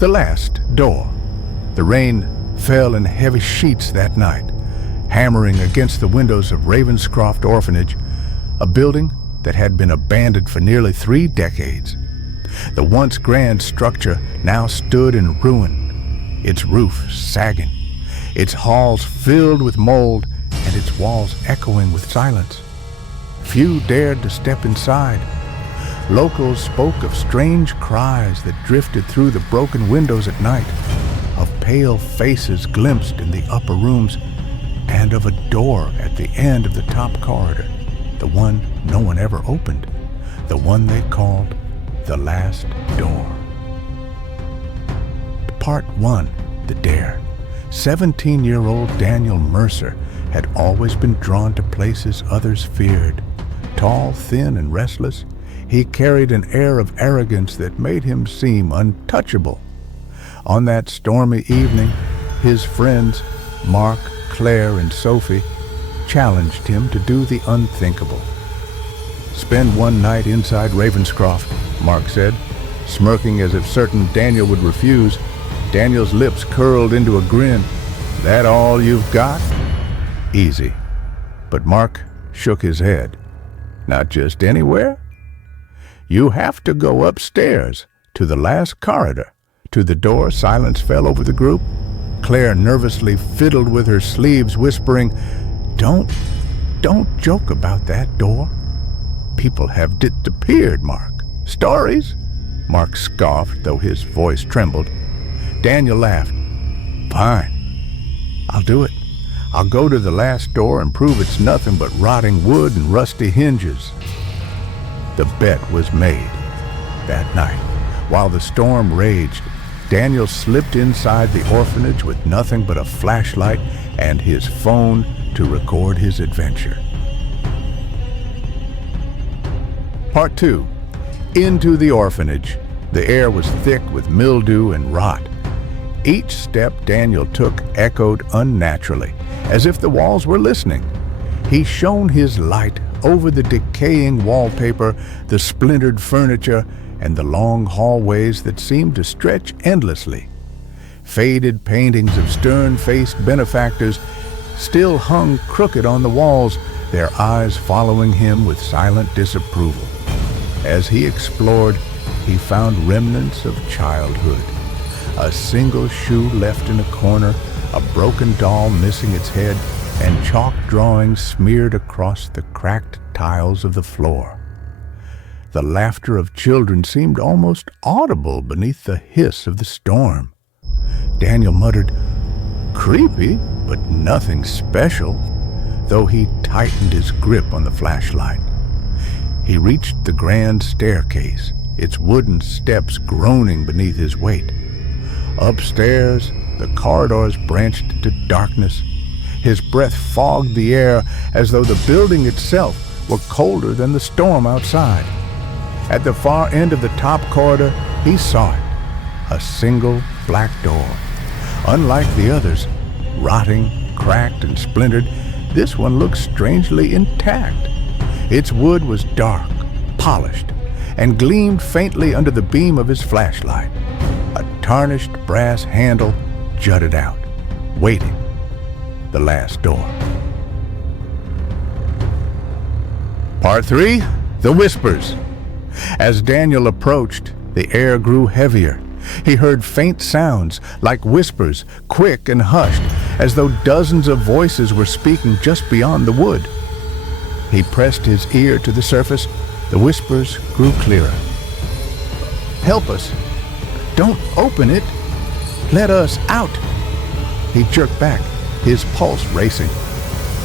The last door. The rain fell in heavy sheets that night, hammering against the windows of Ravenscroft Orphanage, a building that had been abandoned for nearly 3 decades. The once grand structure now stood in ruin, its roof sagging, its halls filled with mold, and its walls echoing with silence. Few dared to step inside. Locals spoke of strange cries that drifted through the broken windows at night, of pale faces glimpsed in the upper rooms, and of a door at the end of the top corridor, the one no one ever opened, the one they called the last door. Part 1, The Dare. 17-year-old Daniel Mercer had always been drawn to places others feared. Tall, thin, and restless, he carried an air of arrogance that made him seem untouchable. On that stormy evening, his friends, Mark, Claire, and Sophie, challenged him to do the unthinkable. "Spend one night inside Ravenscroft," Mark said, smirking as if certain Daniel would refuse. Daniel's lips curled into a grin. "That all you've got?" "Easy." But Mark shook his head. "Not just anywhere. You have to go upstairs, to the last corridor." To the door, silence fell over the group. Claire nervously fiddled with her sleeves, whispering, Don't joke about that door. People have disappeared, Mark." "Stories?" Mark scoffed, though his voice trembled. Daniel laughed. "Fine. I'll do it. I'll go to the last door and prove it's nothing but rotting wood and rusty hinges." The bet was made. That night, while the storm raged, Daniel slipped inside the orphanage with nothing but a flashlight and his phone to record his adventure. Part 2. Into the orphanage. The air was thick with mildew and rot. Each step Daniel took echoed unnaturally, as if the walls were listening. He shone his light over the decaying wallpaper, the splintered furniture, and the long hallways that seemed to stretch endlessly. Faded paintings of stern-faced benefactors still hung crooked on the walls, their eyes following him with silent disapproval. As he explored, he found remnants of childhood. A single shoe left in a corner, a broken doll missing its head, and chalk drawings smeared across the cracked tiles of the floor. The laughter of children seemed almost audible beneath the hiss of the storm. Daniel muttered, "Creepy, but nothing special," though he tightened his grip on the flashlight. He reached the grand staircase, its wooden steps groaning beneath his weight. Upstairs, the corridors branched into darkness. His breath fogged the air as though the building itself were colder than the storm outside. At the far end of the top corridor, he saw it, a single black door. Unlike the others, rotting, cracked, and splintered, this one looked strangely intact. Its wood was dark, polished, and gleamed faintly under the beam of his flashlight. A tarnished brass handle jutted out, waiting. The last door. Part 3. The Whispers. As Daniel approached, the air grew heavier. He heard faint sounds, like whispers, quick and hushed, as though dozens of voices were speaking just beyond the wood. He pressed his ear to the surface. The whispers grew clearer. "Help us. Don't open it. Let us out." He jerked back, his pulse racing.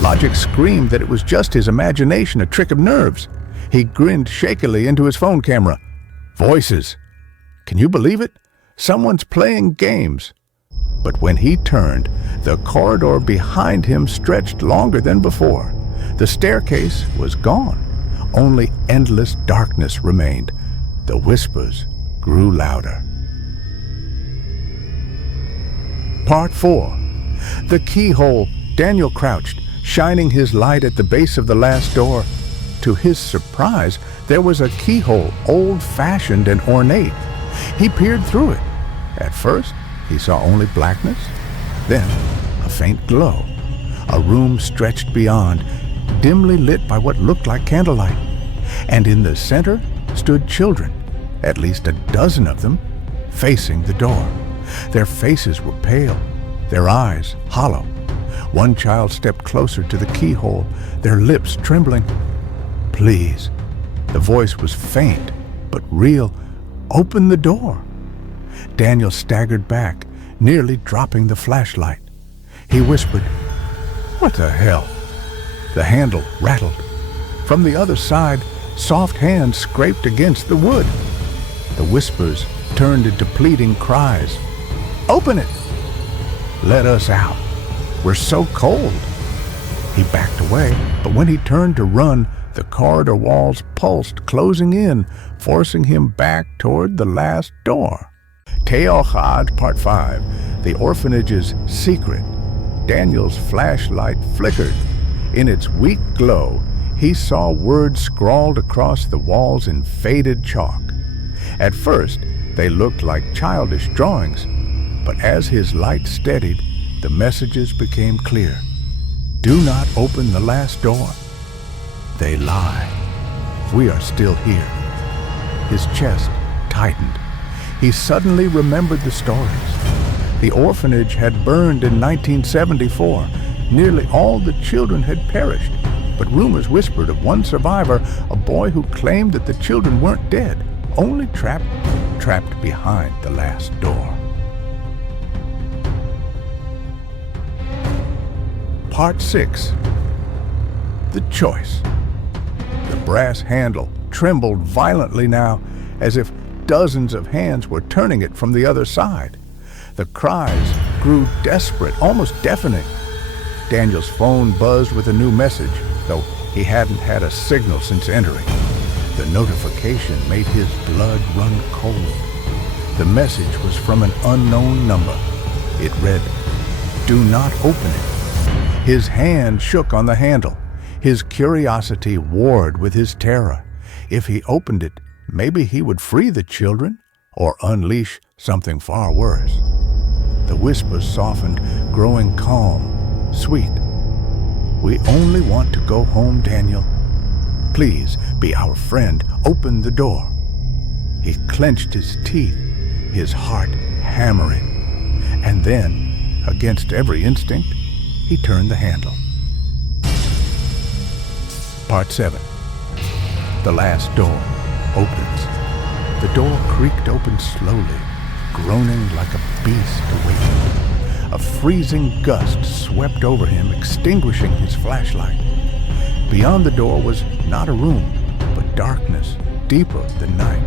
Logic screamed that it was just his imagination, a trick of nerves. He grinned shakily into his phone camera. Voices. Can you believe it? Someone's playing games. But when he turned, the corridor behind him stretched longer than before. The staircase was gone. Only endless darkness remained. The whispers grew louder. Part 4. The keyhole. Daniel crouched, shining his light at the base of the last door. To his surprise, there was a keyhole, old-fashioned and ornate. He peered through it, At first, he saw only blackness, then a faint glow. A room stretched beyond, dimly lit by what looked like candlelight. And in the center stood children, at least a dozen of them, facing the door. Their faces were pale, their eyes hollow. One child stepped closer to the keyhole, their lips trembling. "Please." The voice was faint, but real. "Open the door." Daniel staggered back, nearly dropping the flashlight. He whispered, "What the hell?" The handle rattled. From the other side, soft hands scraped against the wood. The whispers turned into pleading cries. "Open it!" "Let us out. We're so cold." He backed away, but when he turned to run, the corridor walls pulsed, closing in, forcing him back toward the last door. Teochad, Part 5, The Orphanage's Secret. Daniel's flashlight flickered. In its weak glow, he saw words scrawled across the walls in faded chalk. At first, they looked like childish drawings, but as his light steadied, the messages became clear. "Do not open the last door. They lie. We are still here." His chest tightened. He suddenly remembered the stories. The orphanage had burned in 1974. Nearly all the children had perished, but rumors whispered of one survivor, a boy who claimed that the children weren't dead, only trapped behind the last door. Part 6. The Choice. The brass handle trembled violently now, as if dozens of hands were turning it from the other side. The cries grew desperate, almost deafening. Daniel's phone buzzed with a new message, though he hadn't had a signal since entering. The notification made his blood run cold. The message was from an unknown number. It read, "Do not open it." His hand shook on the handle. His curiosity warred with his terror. If he opened it, maybe he would free the children or unleash something far worse. The whispers softened, growing calm, sweet. "We only want to go home, Daniel. Please be our friend. Open the door." He clenched his teeth, his heart hammering. And then, against every instinct, he turned the handle. Part 7. The last door opens. The door creaked open slowly, groaning like a beast awakened. A freezing gust swept over him, extinguishing his flashlight. Beyond the door was not a room, but darkness, deeper than night.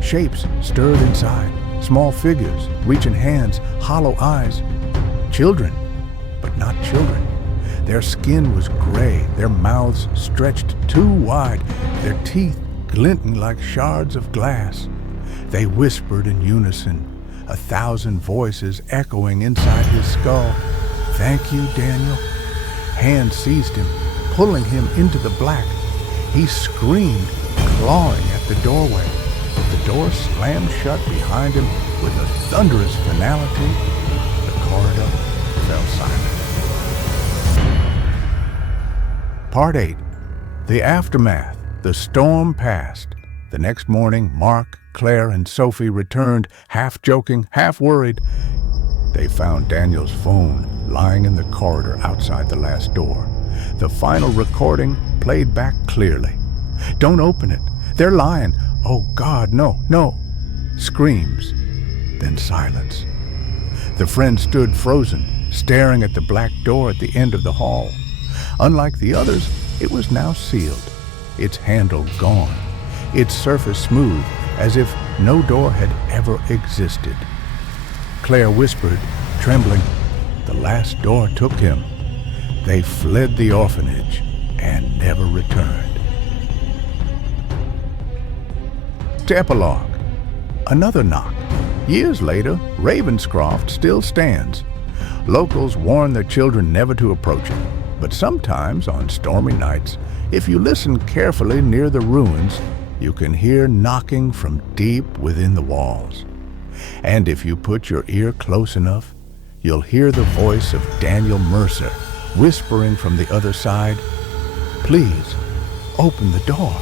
Shapes stirred inside, small figures, reaching hands, hollow eyes. Children, but not children. Their skin was gray, their mouths stretched too wide, their teeth glinting like shards of glass. They whispered in unison, 1,000 voices echoing inside his skull. "Thank you, Daniel." Hands seized him, pulling him into the black. He screamed, clawing at the doorway. The door slammed shut behind him with a thunderous finality. The corridor fell silent. Part 8. The Aftermath. The storm passed. The next morning, Mark, Claire, and Sophie returned, half joking, half worried. They found Daniel's phone lying in the corridor outside the last door. The final recording played back clearly. "Don't open it. They're lying. Oh God, no, no." Screams, then silence. The friend stood frozen, staring at the black door at the end of the hall. Unlike the others, it was now sealed, its handle gone, its surface smooth, as if no door had ever existed. Claire whispered, trembling, "The last door took him. They fled the orphanage and never returned." To epilogue. Another knock. Years later, Ravenscroft still stands. Locals warn their children never to approach it, but sometimes on stormy nights, if you listen carefully near the ruins, you can hear knocking from deep within the walls. And if you put your ear close enough, you'll hear the voice of Daniel Mercer whispering from the other side, "Please, open the door."